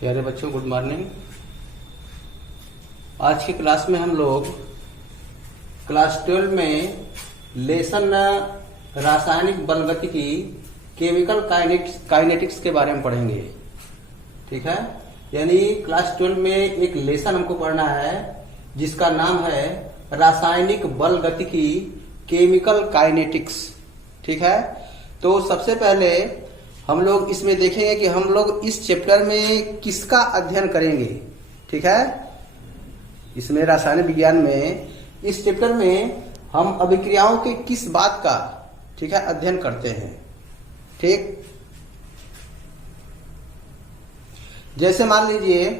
प्यारे बच्चों, good morning. आज की क्लास में हम लोग क्लास 12 में लेसन रासायनिक बलगतिकी केमिकल काइनेटिक्स के बारे में पढ़ेंगे। ठीक है, यानी क्लास 12 में एक लेसन हमको पढ़ना है जिसका नाम है रासायनिक बलगतिकी केमिकल काइनेटिक्स। ठीक है, तो सबसे पहले हम लोग इसमें देखेंगे कि हम लोग इस चैप्टर में किसका अध्ययन करेंगे। ठीक है, इसमें रासायनिक विज्ञान में इस चैप्टर में हम अभिक्रियाओं के किस बात का ठीक है अध्ययन करते हैं। ठीक, जैसे मान लीजिए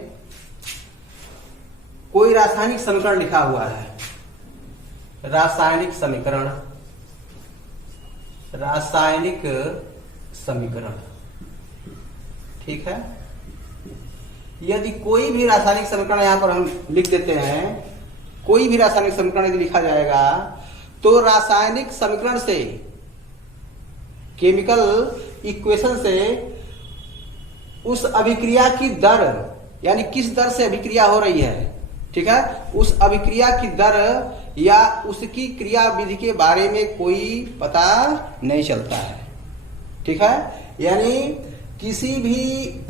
कोई रासायनिक समीकरण लिखा हुआ है, रासायनिक समीकरण, रासायनिक समीकरण। ठीक है, यदि कोई भी रासायनिक समीकरण यहां पर हम लिख देते हैं, कोई भी रासायनिक समीकरण यदि लिखा जाएगा तो रासायनिक समीकरण से, केमिकल इक्वेशन से उस अभिक्रिया की दर, यानी किस दर से अभिक्रिया हो रही है, ठीक है, उस अभिक्रिया की दर या उसकी क्रिया विधि के बारे में कोई पता नहीं चलता है। ठीक है, यानी किसी भी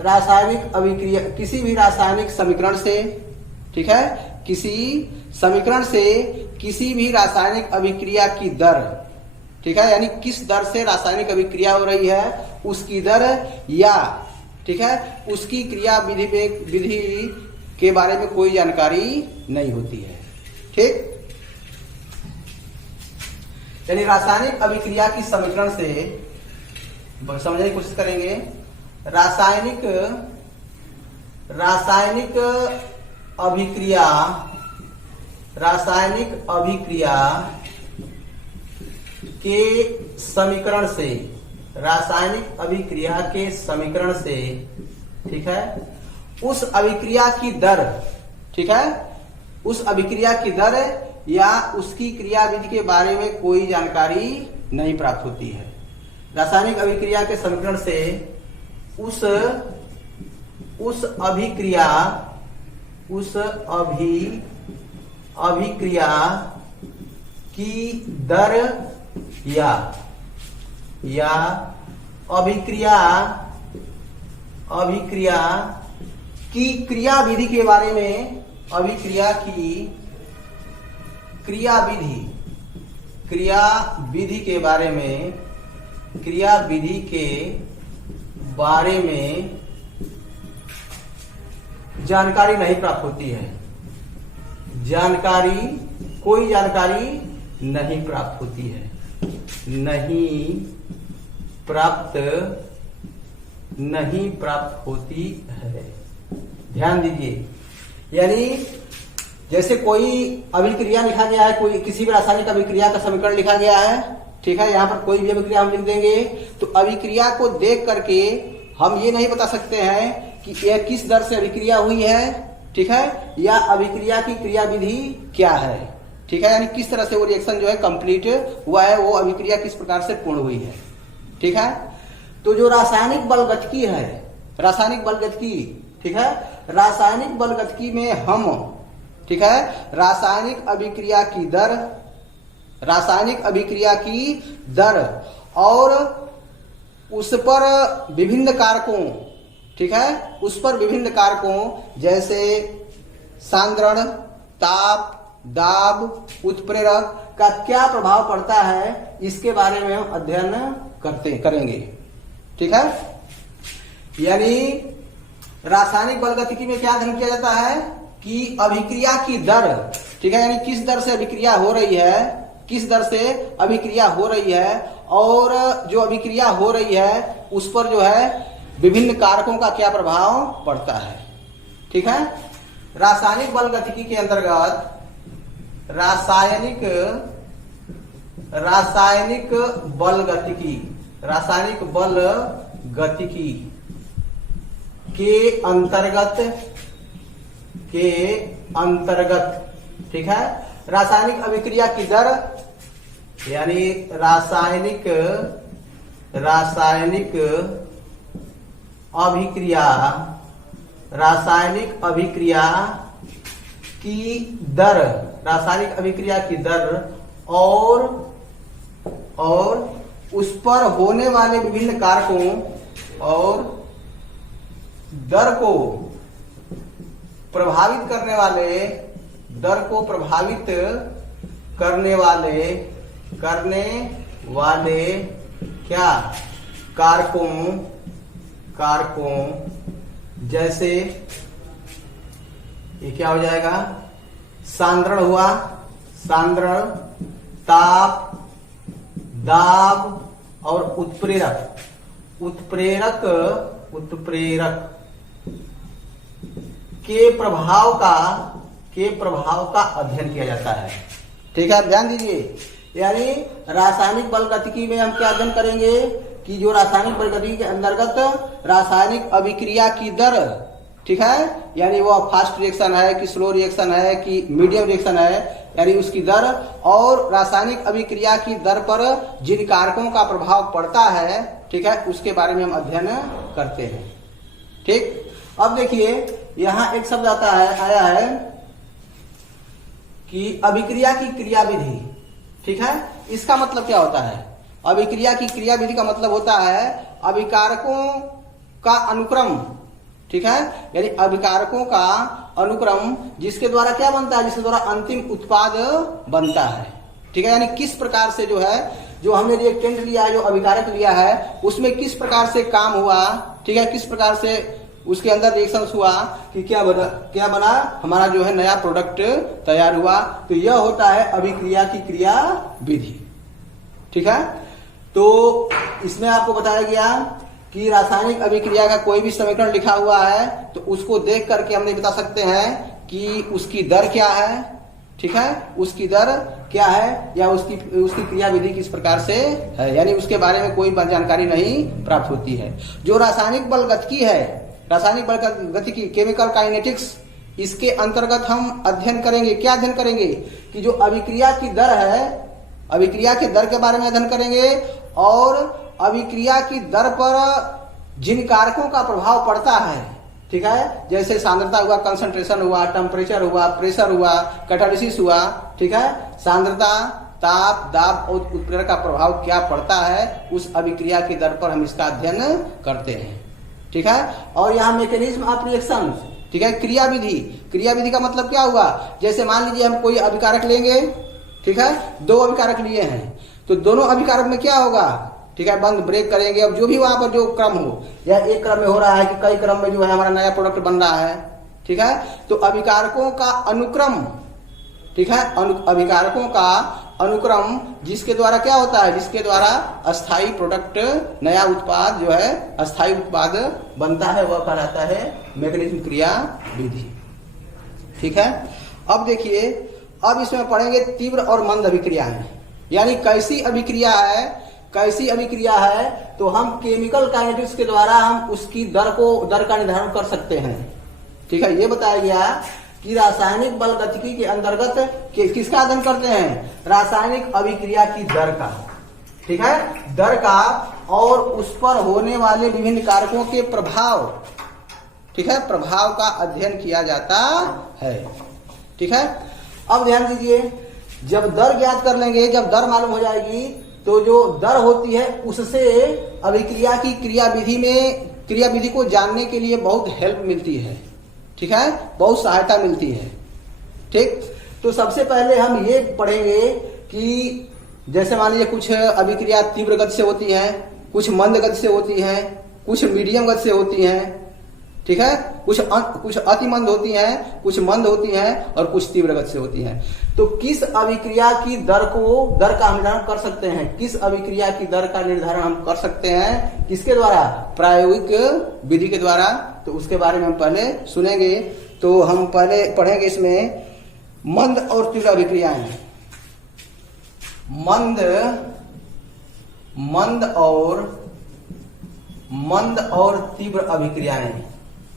रासायनिक अभिक्रिया, किसी भी रासायनिक समीकरण से, ठीक है, किसी समीकरण से किसी भी रासायनिक अभिक्रिया की दर, ठीक है, यानी किस दर से रासायनिक अभिक्रिया हो रही है उसकी दर या ठीक है उसकी क्रिया विधि के बारे में कोई जानकारी नहीं होती है। ठीक, यानी रासायनिक अभिक्रिया की समीकरण से समझने की कोशिश करेंगे। रासायनिक अभिक्रिया, रासायनिक अभिक्रिया के समीकरण से, रासायनिक अभिक्रिया के समीकरण से, ठीक है, उस अभिक्रिया की दर, ठीक है, उस अभिक्रिया की दर या उसकी क्रिया विधि के बारे में कोई जानकारी नहीं प्राप्त होती है। रासायनिक अभिक्रिया के समीकरण से उस अभिक्रिया की दर या अभिक्रिया की क्रिया विधि के बारे में, अभिक्रिया की क्रिया विधि के बारे में, क्रिया विधि के बारे में जानकारी नहीं प्राप्त होती है। कोई जानकारी नहीं प्राप्त होती है, नहीं प्राप्त होती है। ध्यान दीजिए, यानी जैसे कोई अभिक्रिया लिखा गया है, कोई किसी भी रासायनिक अभिक्रिया का समीकरण लिखा गया है, ठीक है, यहाँ पर कोई भी अभिक्रिया हम लिख देंगे तो अभिक्रिया को देख करके हम ये नहीं बता सकते हैं कि यह किस दर से अभिक्रिया हुई है, ठीक है, या अभिक्रिया की क्रिया विधि क्या है। ठीक है, यानी किस तरह से वो रिएक्शन जो है कंप्लीट हुआ है, वो अभिक्रिया किस प्रकार से पूर्ण हुई है। ठीक है, तो जो रासायनिक बलगतिकी है, रासायनिक बलगतिकी, ठीक है, रासायनिक बलगतिकी में हम, ठीक है, रासायनिक अभिक्रिया की दर, रासायनिक अभिक्रिया की दर और उस पर विभिन्न कारकों, ठीक है, उस पर विभिन्न कारकों जैसे सांद्रण, ताप, दाब, उत्प्रेरक का क्या प्रभाव पड़ता है, इसके बारे में हम अध्ययन करेंगे। ठीक है, यानी रासायनिक बलगतिकी में क्या अध्ययन किया जाता है कि अभिक्रिया की दर, ठीक है, यानी किस दर से अभिक्रिया हो रही है, किस दर से अभिक्रिया हो रही है और जो अभिक्रिया हो रही है उस पर जो है विभिन्न कारकों का क्या प्रभाव पड़ता है। ठीक है, रासायनिक बलगतिकी के अंतर्गत रासायनिक बलगतिकी के अंतर्गत, ठीक है, रासायनिक अभिक्रिया की दर, यानी रासायनिक अभिक्रिया रासायनिक अभिक्रिया की दर, रासायनिक अभिक्रिया की दर और उस पर होने वाले विभिन्न कारकों और दर को प्रभावित करने वाले, दर को प्रभावित करने वाले क्या कारकों जैसे, ये क्या हो जाएगा, सांद्रण हुआ, सांद्रण, ताप, दाब और उत्प्रेरक के प्रभाव का अध्ययन किया जाता है। ठीक है, ध्यान दीजिए। यानी रासायनिक बलगतिकी में हम क्या अध्ययन करेंगे कि जो रासायनिक बलगतिकी के अंतर्गत रासायनिक अभिक्रिया की दर, ठीक है, यानी वो फास्ट रिएक्शन है कि स्लो रिएक्शन है कि मीडियम रिएक्शन है, यानी उसकी दर और रासायनिक अभिक्रिया की दर पर जिन कारकों का प्रभाव पड़ता है, ठीक है, उसके बारे में हम अध्ययन करते हैं। ठीक, अब देखिए यहां एक शब्द आया है कि अभिक्रिया की क्रियाविधि। ठीक है, इसका मतलब क्या होता है? अभिक्रिया की क्रियाविधि का मतलब होता है अभिकारकों का अनुक्रम। ठीक है, यानी अभिकारकों का अनुक्रम जिसके द्वारा क्या बनता है, जिसके द्वारा अंतिम उत्पाद बनता है। ठीक है, यानी किस प्रकार से जो है, जो हमने रिएक्टेंट लिया है, जो अभिकारक लिया है, उसमें किस प्रकार से काम हुआ, ठीक है, किस प्रकार से उसके अंदर रिएक्शन हुआ कि क्या बना हमारा जो है नया प्रोडक्ट तैयार हुआ। तो यह होता है अभिक्रिया की क्रियाविधि। ठीक है, तो इसमें आपको बताया गया कि रासायनिक अभिक्रिया का कोई भी समीकरण लिखा हुआ है तो उसको देख करके हमने बता सकते हैं कि उसकी दर क्या है। ठीक है, उसकी दर क्या है या उसकी क्रियाविधि किस प्रकार से है, यानी उसके बारे में कोई जानकारी नहीं प्राप्त होती है। जो रासायनिक बलगतिकी है, रासायनिक बलगतिकी, केमिकल काइनेटिक्स, इसके अंतर्गत हम अध्ययन करेंगे, क्या अध्ययन करेंगे कि जो अभिक्रिया की दर है, अभिक्रिया की दर के बारे में अध्ययन करेंगे और अभिक्रिया की दर पर जिन कारकों का प्रभाव पड़ता है। ठीक है, जैसे सांद्रता हुआ, कंसंट्रेशन हुआ, टेम्परेचर हुआ, प्रेशर हुआ, कैटालिसिस हुआ। ठीक है, सांद्रता, ताप, दाब और उत्प्रेरक का प्रभाव क्या पड़ता है, उस अभिक्रिया की दर पर हम इसका अध्ययन करते हैं। ठीक है, और यहाँ मैकेनिज्म ऑफ रिएक्शन। ठीक है, क्रियाविधि, क्रियाविधि का मतलब क्या हुआ, जैसे मान लीजिए हम कोई अभिकारक लेंगे। ठीक है, दो अभिकारक लिए हैं तो दोनों अभिकारक में क्या होगा, ठीक है, बंद ब्रेक करेंगे। अब जो भी वहां पर जो क्रम हो, या एक क्रम में हो रहा है कि कई क्रम में जो है हमारा नया प्रोडक्ट बन रहा है। ठीक है, तो अभिकारकों का अनुक्रम, ठीक है, अभिकारकों का अनुक्रम जिसके द्वारा क्या होता है, जिसके द्वारा अस्थायी प्रोडक्ट, नया उत्पाद जो है अस्थायी उत्पाद बनता है, वह कहलाता है मैकेनिज्म क्रियाविधि। ठीक है, अब देखिए, अब इसमें पढ़ेंगे तीव्र और मंद अभिक्रियाएं, यानी कैसी अभिक्रिया है, कैसी अभिक्रिया है तो हम केमिकल काइनेटिक्स के द्वारा हम उसकी दर का निर्धारण कर सकते हैं। ठीक है, ये बताया गया कि रासायनिक बलगतिकी के अंतर्गत किसका अध्ययन करते हैं, रासायनिक अभिक्रिया की दर का। ठीक है, दर का और उस पर होने वाले विभिन्न कारकों के प्रभाव, ठीक है, प्रभाव का अध्ययन किया जाता है। ठीक है, अब ध्यान दीजिए, जब दर ज्ञात कर लेंगे, जब दर मालूम हो जाएगी तो जो दर होती है उससे अभिक्रिया की क्रियाविधि को जानने के लिए बहुत हेल्प मिलती है। ठीक है, बहुत सहायता मिलती है। ठीक, तो सबसे पहले हम ये पढ़ेंगे कि जैसे मान लीजिए कुछ अभिक्रिया तीव्र गति से होती है, कुछ मंद गति से होती है, कुछ मीडियम गति से होती है। ठीक है, कुछ अति मंद होती हैं, कुछ मंद होती हैं और कुछ तीव्र गति से होती हैं। तो किस अभिक्रिया की दर का हम निर्धारण कर सकते हैं, किस अभिक्रिया की दर का निर्धारण हम कर सकते हैं, किसके द्वारा, प्रायोगिक विधि के द्वारा। तो उसके बारे में हम पहले सुनेंगे। तो हम पहले पढ़ेंगे इसमें मंद और तीव्र अभिक्रियाएं। मंद और तीव्र अभिक्रियाएं,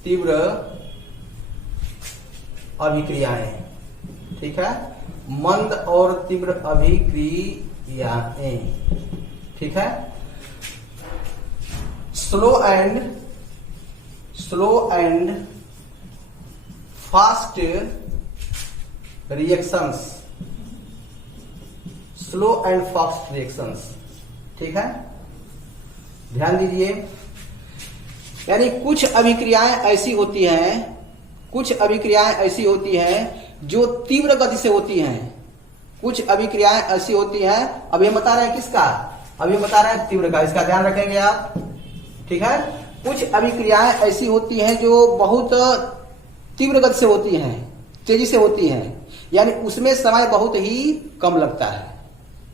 तीव्र अभिक्रियाएं। ठीक है, मंद और तीव्र अभिक्रियाएं। ठीक है, slow and fast reactions, slow and fast reactions. ठीक है, ध्यान दीजिए। यानी कुछ अभिक्रियाएं ऐसी होती हैं, कुछ अभिक्रियाएं ऐसी होती हैं जो तीव्र गति से होती हैं। कुछ अभिक्रियाएं ऐसी होती हैं, अभी हम बता रहे हैं किसका, अभी हम बता रहे हैं तीव्र का, इसका ध्यान रखेंगे आप। ठीक है, कुछ अभिक्रियाएं ऐसी होती हैं जो बहुत तीव्र गति से होती हैं, तेजी से होती हैं, यानी उसमें समय बहुत ही कम लगता है।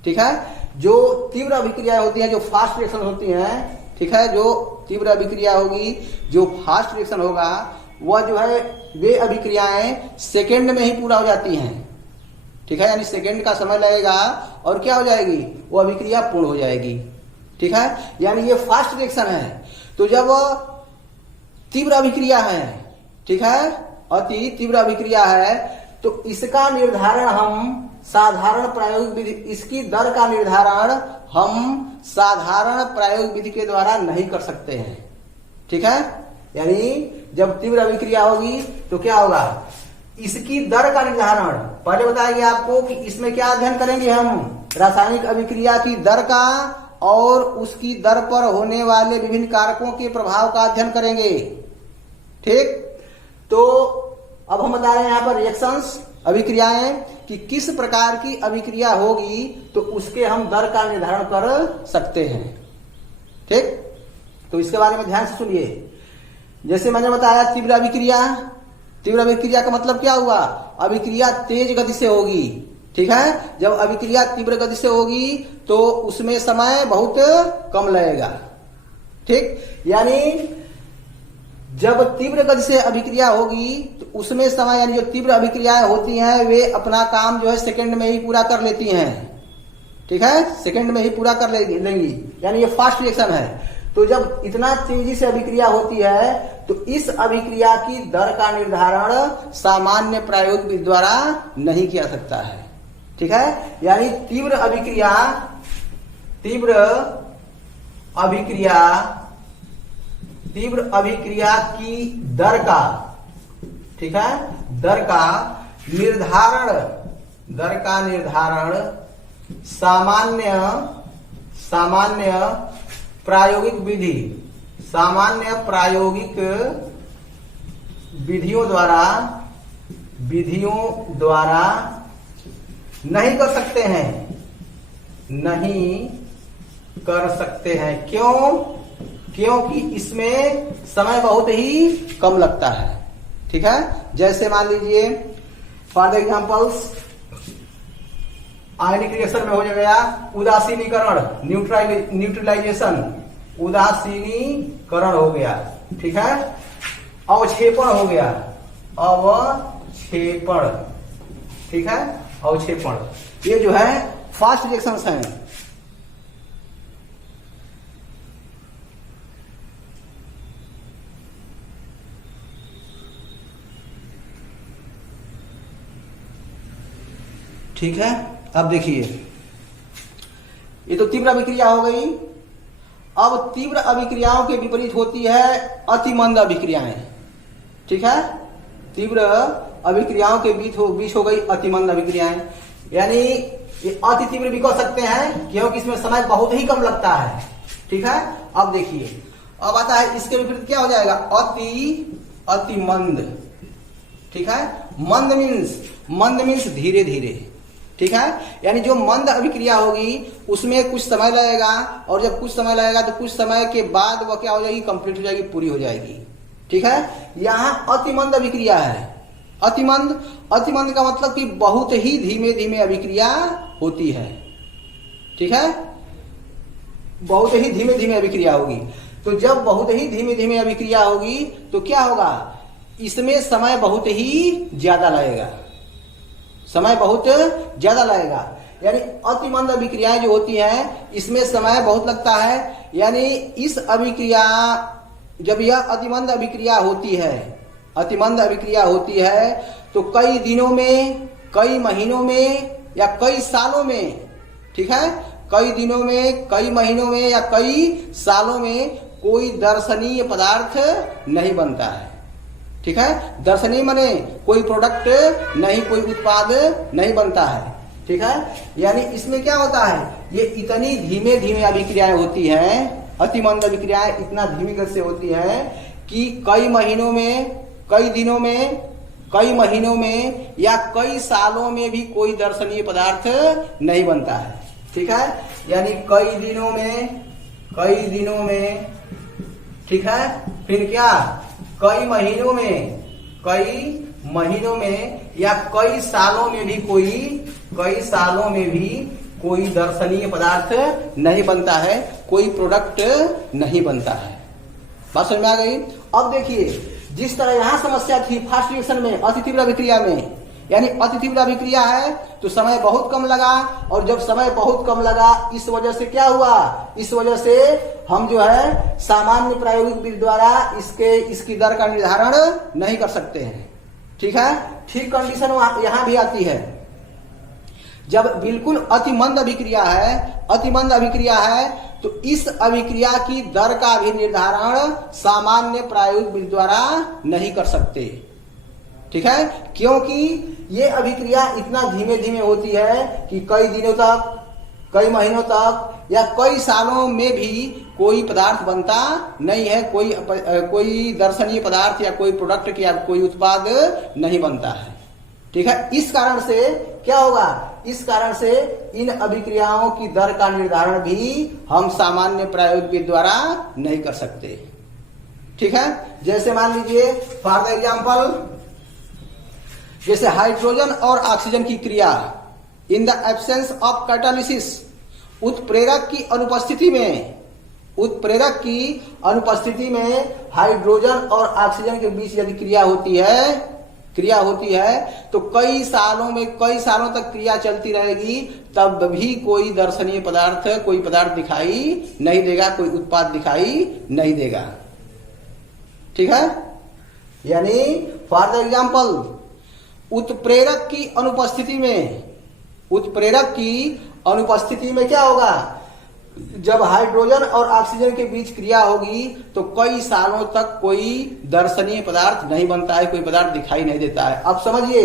ठीक है, जो तीव्र अभिक्रिया होती है, जो फास्ट रिएक्शन होती हैं, ठीक है, जो तीव्र अभिक्रिया होगी, जो फास्ट रिएक्शन होगा, वह जो है वे अभिक्रियाएं सेकंड में ही पूरा हो जाती हैं। ठीक है, यानी सेकंड का समय लगेगा और क्या हो जाएगी, वो अभिक्रिया पूर्ण हो जाएगी। ठीक है, यानी ये फास्ट रिएक्शन है। तो जब तीव्र अभिक्रिया है, ठीक है, अति तीव्र अभिक्रिया है, तो इसका निर्धारण हम साधारण प्रायोगिक विधि, इसकी दर का निर्धारण हम साधारण प्रायोगिक विधि के द्वारा नहीं कर सकते हैं। ठीक है, यानी जब तीव्र अभिक्रिया होगी तो क्या होगा, इसकी दर का निर्धारण, पहले बताया गया आपको कि इसमें क्या अध्ययन करेंगे हम, रासायनिक अभिक्रिया की दर का और उसकी दर पर होने वाले विभिन्न कारकों के प्रभाव का अध्ययन करेंगे। ठीक, तो अब हम बता रहे हैं यहाँ पर रिएक्शंस, अभिक्रियाएं, कि किस प्रकार की अभिक्रिया होगी तो उसके हम दर का निर्धारण कर सकते हैं। ठीक, तो इसके बारे में ध्यान से सुनिए। जैसे मैंने बताया तीव्र अभिक्रिया, तीव्र अभिक्रिया का मतलब क्या हुआ, अभिक्रिया तेज गति से होगी। ठीक है, जब अभिक्रिया तीव्र गति से होगी तो उसमें समय बहुत कम लगेगा। ठीक, यानी जब तीव्र गति से अभिक्रिया होगी तो उसमें समय, यानी जो तीव्र अभिक्रियाएं होती हैं वे अपना काम जो है सेकंड में ही पूरा कर लेती हैं। ठीक है, सेकंड में ही पूरा कर लेंगी, यानी ये फास्ट रिएक्शन है। तो जब इतना तेजी से अभिक्रिया होती है तो इस अभिक्रिया की दर का निर्धारण सामान्य प्रायोगिक विधि द्वारा नहीं किया सकता है। ठीक है, यानी तीव्र अभिक्रिया की दर का, ठीक है, दर का निर्धारण सामान्य प्रायोगिक विधियों द्वारा नहीं कर सकते हैं, क्यों, क्योंकि इसमें समय बहुत ही कम लगता है। ठीक है, जैसे मान लीजिए for the examples, ionic reaction में हो गया उदासीनीकरण, न्यूट्रलाइजेशन, उदासीनीकरण हो गया। ठीक है, अवक्षेपण हो गया, अवक्षेपण। ठीक है, अवक्षेपण, ये जो है फास्ट रिएक्शंस हैं। ठीक है, अब देखिए, ये तो तीव्र अभिक्रिया हो गई। अब तीव्र अभिक्रियाओं के विपरीत होती है अतिमंद अभिक्रियाएं। ठीक है, तीव्र अभिक्रियाओं के बीच हो गई अतिमंद अभिक्रियाएं, यानी ये अति तीव्र भी कह सकते हैं क्योंकि इसमें समय बहुत ही कम लगता है। ठीक है, अब देखिए, अब आता है इसके विपरीत क्या हो जाएगा, अतिमंद। ठीक है, मंद मीन्स धीरे धीरे। ठीक है, यानी जो मंद अभिक्रिया होगी उसमें कुछ समय लगेगा, और जब कुछ समय लगेगा तो कुछ समय के बाद वह क्या हो जाएगी, कंप्लीट हो जाएगी, पूरी हो जाएगी। ठीक है, यहाँ अतिमंद अभिक्रिया है। अतिमंद का मतलब कि बहुत ही धीमे धीमे अभिक्रिया होती है। ठीक है, बहुत ही धीमे धीमे अभिक्रिया होगी। तो जब बहुत ही धीमे धीमे अभिक्रिया होगी तो क्या होगा, इसमें समय बहुत ही ज्यादा लगेगा, यानी अतिमंद अभिक्रियाएं जो होती हैं इसमें समय बहुत लगता है। यानी इस अभिक्रिया, जब यह अतिमंद अभिक्रिया होती है तो कई दिनों में, कई महीनों में या कई सालों में, ठीक है, कई दिनों में, कई महीनों में या कई सालों में कोई दर्शनीय पदार्थ नहीं बनता है। ठीक है। दर्शनीय माने कोई प्रोडक्ट नहीं, कोई उत्पाद नहीं बनता है, ठीक है। यानी इसमें क्या होता है, ये इतनी धीमे धीमे अभिक्रियाएं होती हैं, अति मंद अभिक्रियाएं इतना धीमी गति से होती हैं कि कई महीनों में, कई दिनों में, कई महीनों में या कई सालों में भी कोई दर्शनीय पदार्थ नहीं बनता है, ठीक है। यानी कई दिनों में, ठीक है। फिर क्या, कई महीनों में या कई सालों में भी कोई दर्शनीय पदार्थ नहीं बनता है, कोई प्रोडक्ट नहीं बनता है। बात समझ में आ गई। अब देखिए, जिस तरह यहां समस्या थी फास्ट रिएक्शन में, अति तीव्र अभिक्रिया में, यानी अति तीव्र अभिक्रिया है तो समय बहुत कम लगा, और जब समय बहुत कम लगा इस वजह से क्या हुआ, इस वजह से हम जो है सामान्य प्रायोगिक विधि द्वारा इसकी दर का निर्धारण नहीं कर सकते हैं, ठीक है। ठीक कंडीशन यहां भी आती है, जब बिल्कुल अति मंद अभिक्रिया है तो इस अभिक्रिया की दर का भी निर्धारण सामान्य प्रायोगिक विधि द्वारा नहीं कर सकते, ठीक है। क्योंकि ये अभिक्रिया इतना धीमे धीमे होती है कि कई दिनों तक, कई महीनों तक या कई सालों में भी कोई पदार्थ बनता नहीं है, कोई दर्शनीय पदार्थ या कोई प्रोडक्ट या कोई उत्पाद नहीं बनता है, ठीक है। इस कारण से क्या होगा, इस कारण से इन अभिक्रियाओं की दर का निर्धारण भी हम सामान्य प्रायोगिक विधि द्वारा नहीं कर सकते, ठीक है। जैसे मान लीजिए फॉर द एग्जाम्पल, जैसे हाइड्रोजन और ऑक्सीजन की क्रिया in the absence of catalysis, उत्प्रेरक की अनुपस्थिति में हाइड्रोजन और ऑक्सीजन के बीच यदि क्रिया होती है तो कई सालों तक क्रिया चलती रहेगी, तब भी कोई दर्शनीय पदार्थ, कोई पदार्थ दिखाई नहीं देगा, कोई उत्पाद दिखाई नहीं देगा, ठीक है। यानी फॉर द एग्जाम्पल, उत्प्रेरक की अनुपस्थिति में क्या होगा, जब हाइड्रोजन और ऑक्सीजन के बीच क्रिया होगी तो कई सालों तक कोई दर्शनीय पदार्थ नहीं बनता है, कोई पदार्थ दिखाई नहीं देता है। अब समझिए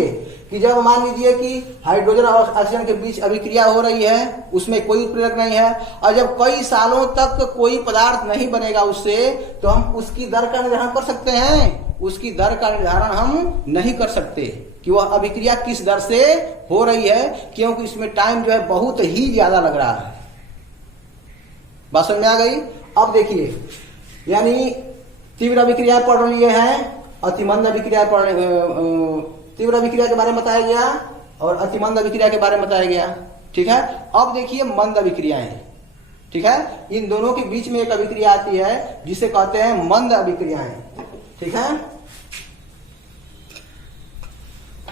कि जब मान लीजिए कि हाइड्रोजन और ऑक्सीजन के बीच अभिक्रिया हो रही है, उसमें कोई उत्प्रेरक नहीं है, और जब कई सालों तक कोई पदार्थ नहीं बनेगा उससे, तो हम उसकी दर का निर्धारण कर सकते हैं, उसकी दर का निर्धारण हम नहीं कर सकते कि वह अभिक्रिया किस दर से हो रही है, क्योंकि इसमें टाइम जो है बहुत ही ज्यादा लग रहा है। बात समझ में आ गई। अब देखिए, यानी तीव्र अभिक्रिया पढ़ रही है, अतिमंद अभिक्रिया तीव्र अभिक्रिया के बारे में बताया गया और अतिमंद अभिक्रिया के बारे में बताया गया, ठीक है। अब देखिए मंद अभिक्रियाएं, ठीक है। इन दोनों के बीच में एक अभिक्रिया आती है जिसे कहते हैं मंद अभिक्रियाएं, ठीक है।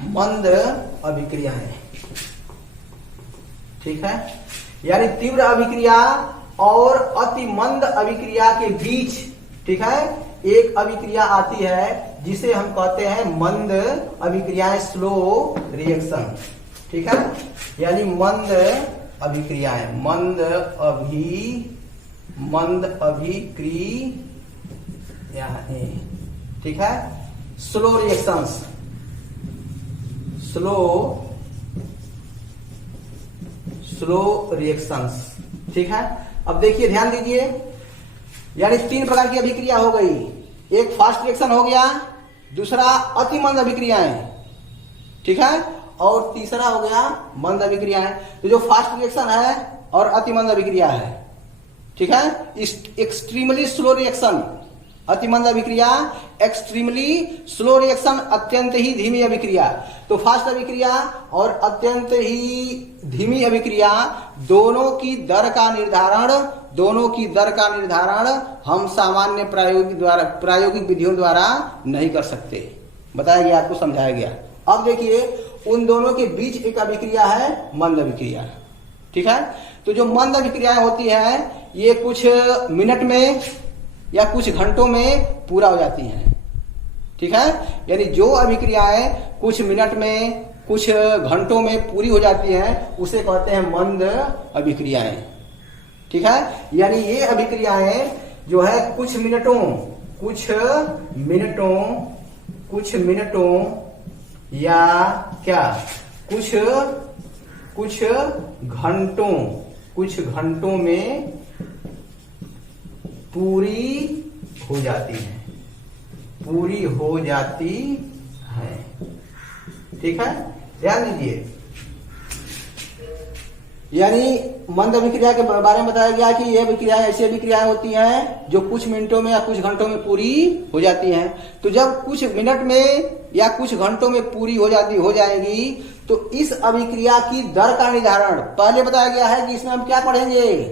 मंद अभिक्रियाएं, ठीक है। यानी तीव्र अभिक्रिया और अति मंद अभिक्रिया के बीच, ठीक है, एक अभिक्रिया आती है जिसे हम कहते हैं मंद अभिक्रियाएं, स्लो रिएक्शन, ठीक है। यानी मंद अभिक्रियाएं, मंद अभिक्रियाएं, ठीक है। स्लो रिएक्शंस, स्लो रिएक्शंस, ठीक है। अब देखिए, ध्यान दीजिए, यानी तीन प्रकार की अभिक्रिया हो गई, एक फास्ट रिएक्शन हो गया, दूसरा अति मंद अभिक्रियाएं, ठीक है, और तीसरा हो गया मंद अभिक्रियाएं। तो जो फास्ट रिएक्शन है और अति मंद अभिक्रिया है, ठीक है, एक्सट्रीमली स्लो रिएक्शन, अति मंद अभिक्रिया, एक्सट्रीमली स्लो रिएक्शन, अत्यंत ही धीमी अभिक्रिया। तो फास्ट अभिक्रिया और अत्यंत ही धीमी अभिक्रिया दोनों की दर का निर्धारण हम सामान्य प्रायोगिक विधियों द्वारा नहीं कर सकते, बताया गया, आपको समझाया गया। अब देखिए, उन दोनों के बीच एक अभिक्रिया है मंद अभिक्रिया, ठीक है। तो जो मंद अभिक्रियाएं होती है ये कुछ मिनट में या कुछ घंटों में पूरा हो जाती हैं, ठीक है। यानी जो अभिक्रियाएं कुछ मिनट में, कुछ घंटों में पूरी हो जाती हैं उसे कहते हैं मंद अभिक्रियाएं, ठीक है। यानी ये अभिक्रियाएं जो है कुछ मिनटों कुछ मिनटों या क्या कुछ घंटों में पूरी हो जाती है। ठीक है, ध्यान दीजिए। यानी मंद अभिक्रिया के बारे में बताया गया कि ये अभिक्रियाएं ऐसी अभिक्रियाएं होती हैं जो कुछ मिनटों में या कुछ घंटों में पूरी हो जाती हैं। तो जब कुछ मिनट में या कुछ घंटों में पूरी हो जाएगी तो इस अभिक्रिया की दर का निर्धारण पहले बताया गया है कि इसमें हम क्या पढ़ेंगे।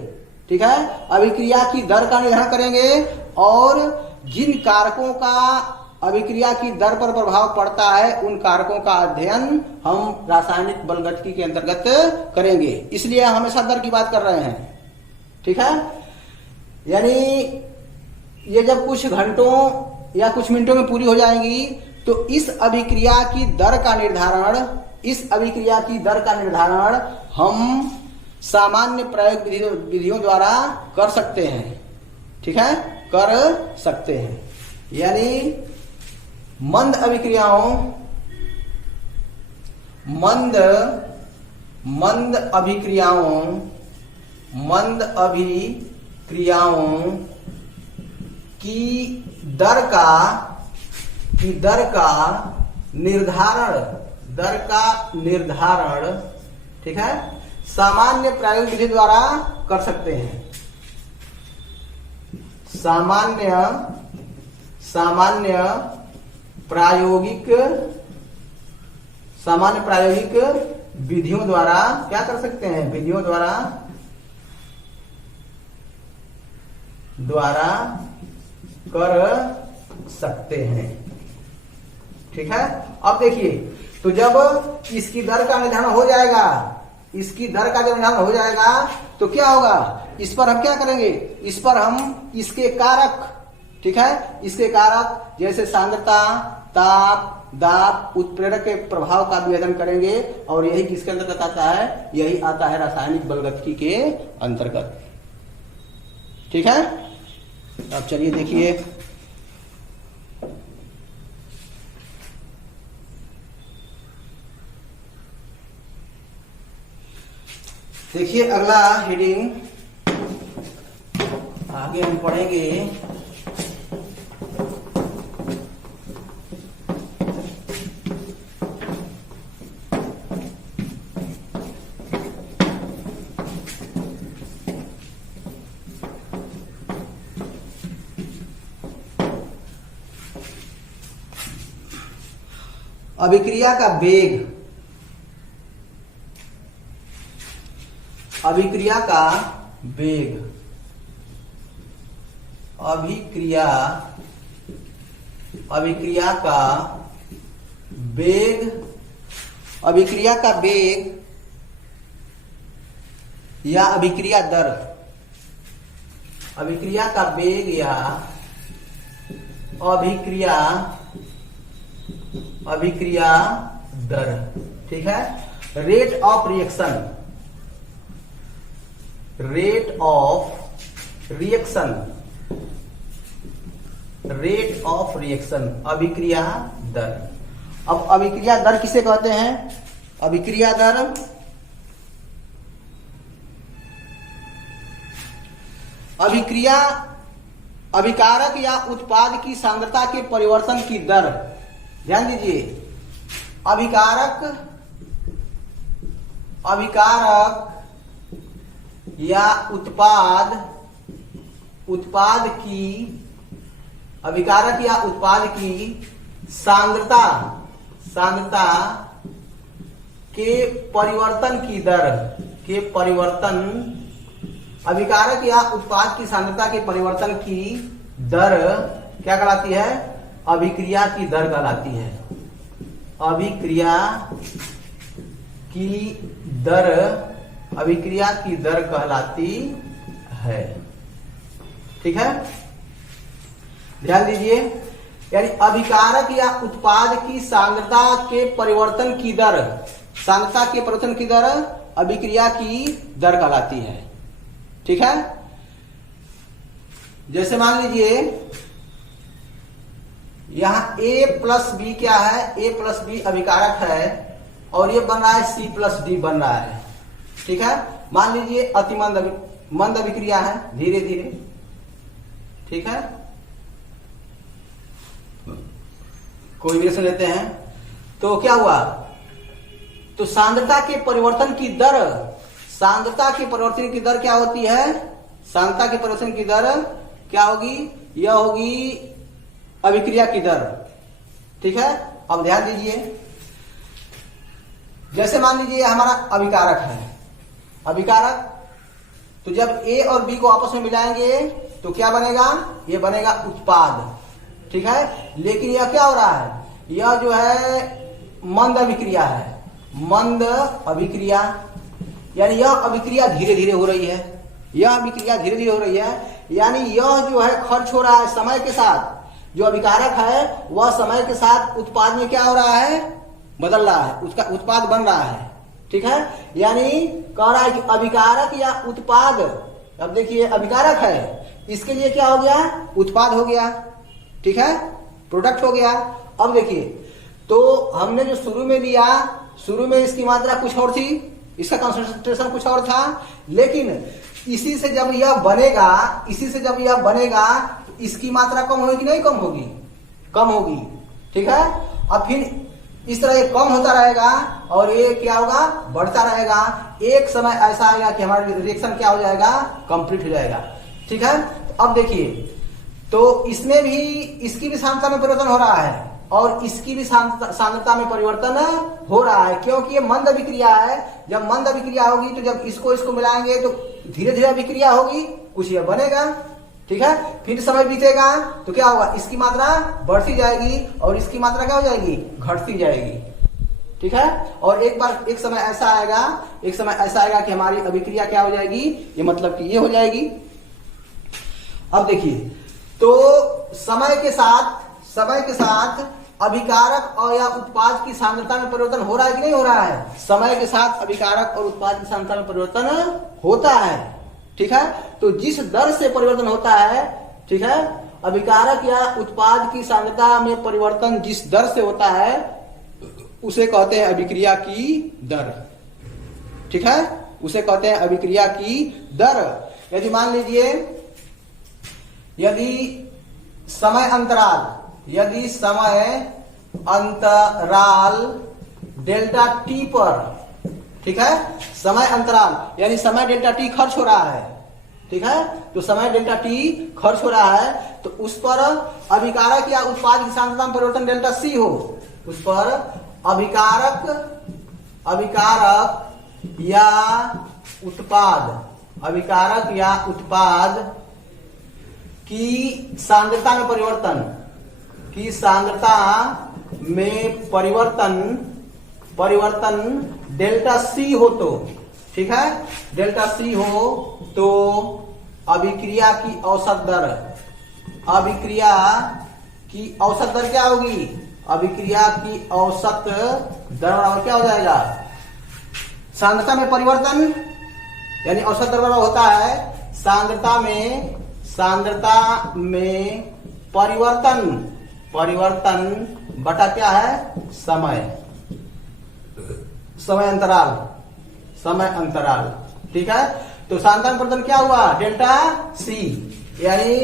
ठीक है, अभिक्रिया की दर का निर्धारण करेंगे और जिन कारकों का अभिक्रिया की दर पर प्रभाव पड़ता है उन कारकों का अध्ययन हम रासायनिक बलगतिकी के अंतर्गत करेंगे, इसलिए हमेशा दर की बात कर रहे हैं। ठीक है, यानी ये जब कुछ घंटों या कुछ मिनटों में पूरी हो जाएंगी तो इस अभिक्रिया की दर का निर्धारण हम सामान्य प्रयोग विधियों द्वारा कर सकते हैं। ठीक है, कर सकते हैं। यानी मंद अभिक्रियाओं की दर का निर्धारण ठीक है सामान्य प्रायोगिक विधि द्वारा कर सकते हैं। सामान्य प्रायोगिक विधियों द्वारा क्या कर सकते हैं, विधियों द्वारा कर सकते हैं। ठीक है, अब देखिए, तो जब इसकी दर का निर्धारण हो जाएगा, तो क्या होगा, इस पर हम क्या करेंगे, इस पर हम इसके कारक, ठीक है, इसके कारक जैसे सांद्रता, ताप, दाब, उत्प्रेरक के प्रभाव का विवेचन करेंगे और यही किसके अंतर्गत आता है, यही आता है रासायनिक बलगतिकी के अंतर्गत। ठीक है, अब चलिए देखिए अगला हेडिंग आगे हम पढ़ेंगे अभिक्रिया का वेग। अभिक्रिया का वेग या अभिक्रिया दर, अभिक्रिया का वेग या अभिक्रिया दर। ठीक है, रेट ऑफ रिएक्शन, अभिक्रिया दर। अब अभिक्रिया दर किसे कहते हैं, अभिक्रिया दर अभिकारक या उत्पाद की सांद्रता के परिवर्तन की दर। ध्यान दीजिए, अभिकारक या उत्पाद की सांद्रता के परिवर्तन की दर, अभिकारक या उत्पाद की सांद्रता के परिवर्तन की दर क्या कहलाती है, अभिक्रिया की दर कहलाती है। अभिक्रिया की दर कहलाती है। ठीक है, ध्यान दीजिए, यानी अभिकारक या उत्पाद की सांद्रता के परिवर्तन की दर, अभिक्रिया की दर कहलाती है। ठीक है, जैसे मान लीजिए यहाँ A प्लस बी क्या है, A प्लस बी अभिकारक है और ये बन रहा है C प्लस डी बन रहा है। ठीक है, मान लीजिए मंद अभिक्रिया है, धीरे धीरे। ठीक है, कोई रिएक्शन लेते हैं तो क्या हुआ, तो सांद्रता के परिवर्तन की दर, सांद्रता के परिवर्तन की दर क्या होती है, सांद्रता के परिवर्तन की दर क्या होगी, यह होगी अभिक्रिया की दर। ठीक है, अब ध्यान दीजिए, जैसे मान लीजिए हमारा अभिकारक है, अभिकारक, तो जब A और B को आपस में मिलाएंगे तो क्या बनेगा, ये बनेगा उत्पाद। ठीक है, लेकिन यह क्या हो रहा है, यह जो है मंद अभिक्रिया है, मंद अभिक्रिया, यानी यह अभिक्रिया धीरे धीरे हो रही है, यह अभिक्रिया धीरे धीरे हो रही है, यानी यह जो है खर्च हो रहा है समय के साथ। जो अभिकारक है वह समय के साथ उत्पाद में क्या हो रहा है, बदल रहा है, उसका उत्पाद बन रहा है। ठीक है, यानी कह रहा है कि अभिकारक या उत्पाद, अब देखिए अभिकारक है, इसके लिए क्या हो गया, उत्पाद हो गया। ठीक है, प्रोडक्ट हो गया। अब देखिए, तो हमने जो शुरू में लिया, शुरू में इसकी मात्रा कुछ और थी, इसका कंसंट्रेशन कुछ और था, लेकिन इसी से जब यह बनेगा, इसी से जब यह बनेगा तो इसकी मात्रा कम होगी, नहीं कम होगी, कम होगी। ठीक है, अब फिर इस तरह ये कम होता रहेगा और ये क्या होगा, बढ़ता रहेगा। एक समय ऐसा आएगा कि हमारा रिएक्शन क्या हो जाएगा, कंप्लीट हो जाएगा। ठीक है, अब देखिए, तो इसमें भी, इसकी भी सांद्रता में परिवर्तन हो रहा है और इसकी भी सांद्रता में परिवर्तन हो रहा है, क्योंकि ये मंद अभिक्रिया है। जब मंद अभिक्रिया होगी तो जब इसको मिलाएंगे तो धीरे धीरे अभिक्रिया होगी, कुछ यह बनेगा। ठीक है, फिर समय बीतेगा तो क्या होगा, इसकी मात्रा बढ़ती जाएगी और इसकी मात्रा क्या हो जाएगी, घटती जाएगी। ठीक है, और एक समय ऐसा आएगा, एक समय ऐसा आएगा कि हमारी अभिक्रिया क्या हो जाएगी, ये मतलब कि ये हो जाएगी। अब देखिए, तो समय के साथ अभिकारक और या उत्पाद की सांद्रता में परिवर्तन हो रहा है कि नहीं हो रहा है, समय के साथ अभिकारक और उत्पाद की सांद्रता में परिवर्तन होता है। ठीक है, तो जिस दर से परिवर्तन होता है, ठीक है, अभिकारक या उत्पाद की सांद्रता में परिवर्तन जिस दर से होता है उसे कहते हैं अभिक्रिया की दर। ठीक है, उसे कहते हैं अभिक्रिया की दर। यदि मान लीजिए, यदि समय अंतराल डेल्टा टी पर, ठीक है, समय अंतराल यानी समय डेल्टा टी खर्च हो रहा है। ठीक है, तो समय डेल्टा टी खर्च हो रहा है तो उस पर अभिकारक या उत्पाद की सांद्रता में परिवर्तन डेल्टा सी हो, उस पर अभिकारक या उत्पाद की सांद्रता में परिवर्तन डेल्टा सी हो तो, ठीक है, डेल्टा सी हो तो अभिक्रिया की औसत दर क्या होगी, अभिक्रिया की औसत दर बराबर क्या हो जाएगा, सांद्रता में परिवर्तन, यानी औसत दर बराबर होता है सांद्रता में परिवर्तन बटा क्या है, समय अंतराल। ठीक है, तो सांद्रता में परिवर्तन क्या हुआ, डेल्टा सी, यानी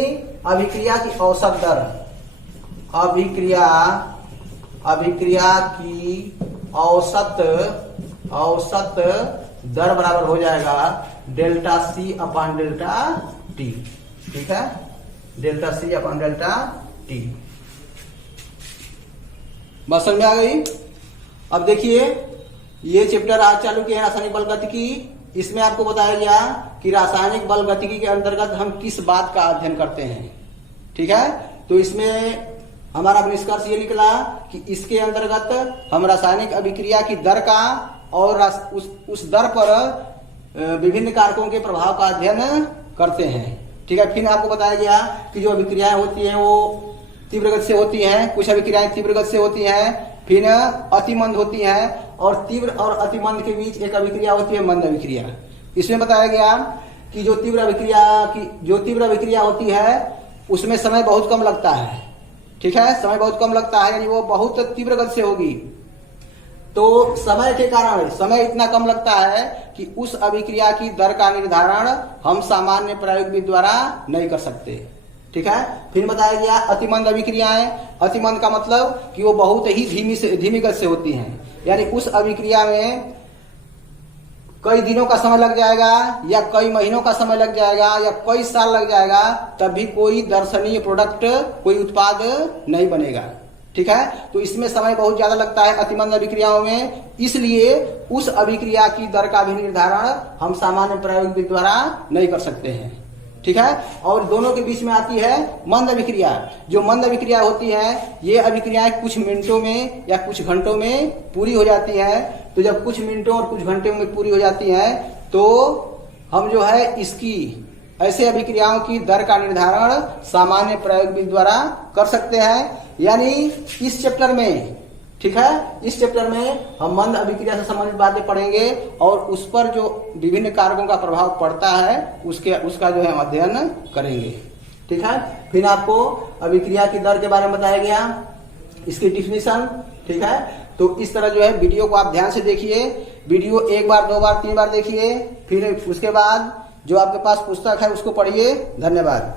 अभिक्रिया की औसत दर, अभिक्रिया की औसत दर बराबर हो जाएगा delta C upon delta T. ठीक है, delta C upon delta T. बात समझ में आ गई। अब देखिए, ये चैप्टर आज चालू किया है रासायनिक बल गतिकी। इसमें आपको बताया गया कि रासायनिक बल गतिकी के अंतर्गत हम किस बात का अध्ययन करते हैं। ठीक है, तो इसमें हमारा निष्कर्ष ये निकला कि इसके अंतर्गत हम रासायनिक अभिक्रिया की दर का और उस दर पर विभिन्न कारकों के प्रभाव का अध्ययन करते हैं। ठीक है, फिर आपको बताया गया कि जो अभिक्रियाएं होती हैं वो तीव्र गति से होती हैं, कुछ अभिक्रियाएं तीव्र गति से होती हैं, फिर अतिमंद होती हैं, और तीव्र और अतिमंद के बीच एक अभिक्रिया होती है मंद अभिक्रिया। इसमें बताया गया कि जो तीव्र अभिक्रिया होती है उसमें समय बहुत कम लगता है, ठीक है, समय बहुत कम लगता है, यानी वो बहुत तीव्र गति से होगी। तो समय के कारण समय इतना कम लगता है कि उस अभिक्रिया की दर का निर्धारण हम सामान्य प्रायोगिक विधि द्वारा नहीं कर सकते। ठीक है, फिर बताया गया अतिमंद अभिक्रियाएं। अतिमंद का मतलब कि वो बहुत ही धीमी गति से होती हैं, यानी उस अभिक्रिया में कई दिनों का समय लग जाएगा या कई महीनों का समय लग जाएगा या कई साल लग जाएगा, तब भी कोई दर्शनीय प्रोडक्ट, कोई उत्पाद नहीं बनेगा। ठीक है, तो इसमें समय बहुत ज्यादा लगता है अतिमंद अभिक्रियाओं में, इसलिए उस अभिक्रिया की दर का भी निर्धारण हम सामान्य प्रायोगिक विधि द्वारा नहीं कर सकते हैं। ठीक है, और दोनों के बीच में आती है मंद अभिक्रिया। जो मंद अभिक्रिया होती है, ये अभिक्रियाएं कुछ मिनटों में या कुछ घंटों में पूरी हो जाती है। तो जब कुछ मिनटों और कुछ घंटों में पूरी हो जाती है, तो हम जो है इसकी ऐसे अभिक्रियाओं की दर का निर्धारण सामान्य प्रायोगिक विधि द्वारा कर सकते हैं। यानी इस चैप्टर में, ठीक है, इस चैप्टर में हम मंद अभिक्रिया से संबंधित बातें पढ़ेंगे और उस पर जो विभिन्न कारकों का प्रभाव पड़ता है उसका जो है हम अध्ययन करेंगे। ठीक है, फिर आपको अभिक्रिया की दर के बारे में बताया गया, इसकी डिफिनीशन। ठीक है, तो इस तरह जो है वीडियो को आप ध्यान से देखिए। वीडियो 1 बार 2 बार 3 बार देखिए, फिर उसके बाद जो आपके पास पुस्तक है उसको पढ़िए। धन्यवाद।